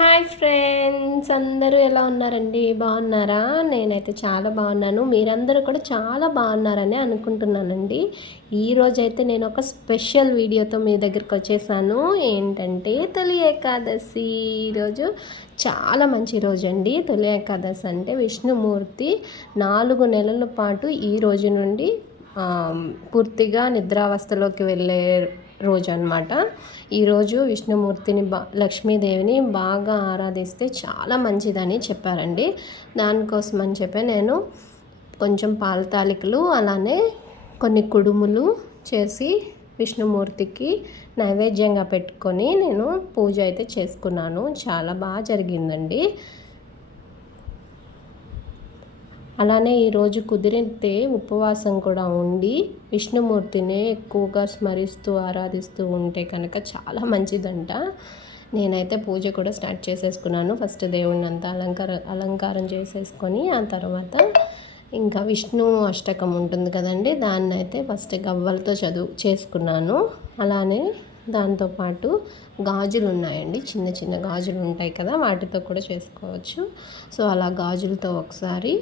Hi friends, అందరూ ఎలా ఉన్నారండి? బాగున్నారా? నేనైతే చాలా బాగున్నాను. మీరందరూ కూడా చాలా బాగున్నారని అనుకుంటున్నానండి. ఈరోజైతే నేను ఒక స్పెషల్ వీడియోతో మీ దగ్గరికి వచ్చేసాను. ఏంటంటే తొలి ఏకాదశి. ఈరోజు చాలా మంచి రోజు అండి. తొలి ఏకాదశి అంటే విష్ణుమూర్తి 4 నెలల పాటు ఈ రోజు నుండి పూర్తిగా నిద్రావస్థలోకి వెళ్ళే రోజు అనమాట. ఈరోజు విష్ణుమూర్తిని లక్ష్మీదేవిని బాగా ఆరాధిస్తే చాలా మంచిదని చెప్పారండి. దానికోసం అని చెప్పి నేను కొంచెం పాల తాలికలు అలానే కొన్ని కుడుములు చేసి విష్ణుమూర్తికి నైవేద్యంగా పెట్టుకొని నేను పూజ అయితే చేసుకున్నాను. చాలా బాగా జరిగిందండి. అలానే ఈరోజు కుదిరితే ఉపవాసం కూడా ఉండి విష్ణుమూర్తిని ఎక్కువగా స్మరిస్తూ ఆరాధిస్తూ ఉంటే కనుక చాలా మంచిదంట. నేనైతే పూజ కూడా స్టార్ట్ చేసేసుకున్నాను. ఫస్ట్ దేవుడిని అంతా అలంకారం చేసేసుకొని ఆ తర్వాత ఇంకా విష్ణు అష్టకం ఉంటుంది కదండి, దాన్ని అయితే ఫస్ట్ గవ్వలతో చేసుకున్నాను. అలానే దాంతోపాటు గాజులు ఉన్నాయండి, చిన్న చిన్న గాజులు ఉంటాయి కదా, వాటితో కూడా చేసుకోవచ్చు. సో అలా గాజులతో ఒకసారి,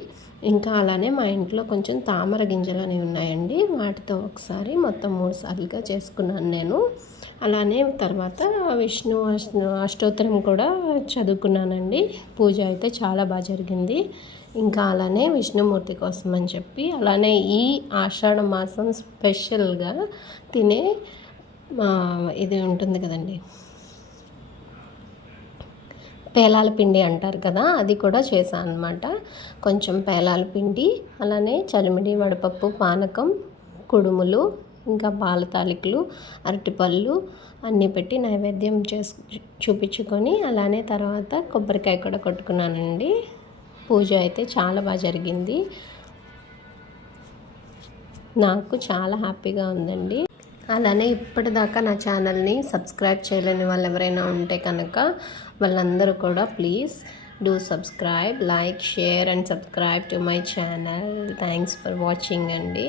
ఇంకా అలానే మా ఇంట్లో కొంచెం తామర గింజలు అనేవి ఉన్నాయండి, వాటితో ఒకసారి మొత్తం 3 సార్లుగా చేసుకున్నాను నేను. అలానే తర్వాత విష్ణు అష్టోత్తరం కూడా చదువుకున్నానండి. పూజ అయితే చాలా బాగా జరిగింది. ఇంకా అలానే విష్ణుమూర్తి కోసం అని చెప్పి అలానే ఈ ఆషాఢ మాసం స్పెషల్గా తినే ఇది ఉంటుంది కదండి, పేలాల పిండి అంటారు కదా, అది కూడా చేశాను అనమాట. కొంచెం పేలాల పిండి, అలానే చలిమిడి, వడపప్పు, పానకం, కుడుములు, ఇంకా పాల తాలికలు, అరటిపళ్ళు అన్నీ పెట్టి నైవేద్యం చూపించుకొని అలానే తర్వాత కొబ్బరికాయ కూడా కొట్టుకున్నానండి. పూజ అయితే చాలా బాగా జరిగింది. నాకు చాలా హ్యాపీగా ఉందండి. అలానే ఇప్పటిదాకా నా ఛానల్ని సబ్స్క్రైబ్ చేయలేని వాళ్ళు ఎవరైనా ఉంటే కనుక వాళ్ళందరూ కూడా please do subscribe, like, share and subscribe to my channel. Thanks for watching అండి.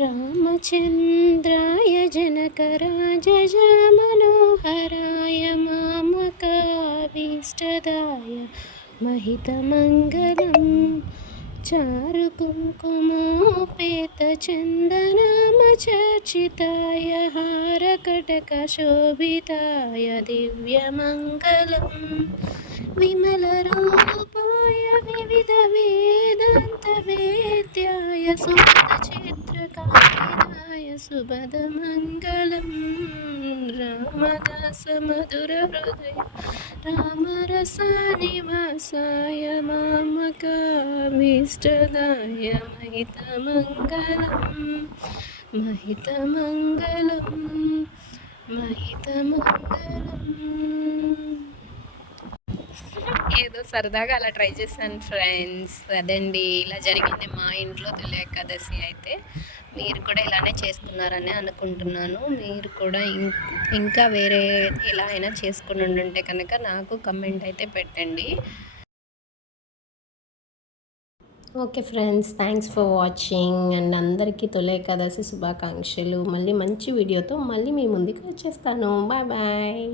రామచంద్రాయ జనకరాజ మనోహరాయ మామకాభీష్టదాయ మహితమంగళం చారు కుంకుమోపేత చందనామచర్చితాయ హారకటకశోభితాయ దివ్యమంగళం విమలరూపాయ వివిధ వేదాంత వేద్యాయ సుమధచిత్రకారిదాయ సుభదమంగళం రామదాస మధుర హృదయ రామరసనివాసాయ మామకాభీష్టదాయ మహితమంగళం మహితమంగళం మహితమంగళం. ఏదో సరదాగా అలా ట్రై చేశాను ఫ్రెండ్స్. అదండి, ఇలా జరిగింది మా ఇంట్లో తొలి ఏకాదశి అయితే. మీరు కూడా ఇలానే చేసుకున్నారని అనుకుంటున్నాను. మీరు కూడా ఇంకా వేరే ఎలా అయినా చేసుకుని ఉండుంటే కనుక నాకు కమెంట్ అయితే పెట్టండి. Okay friends, thanks for watching and అందరికీ తొలి ఏకాదశి శుభాకాంక్షలు. మళ్ళీ మంచి వీడియోతో మళ్ళీ మీ ముందుకు వచ్చేస్తాను. Bye bye.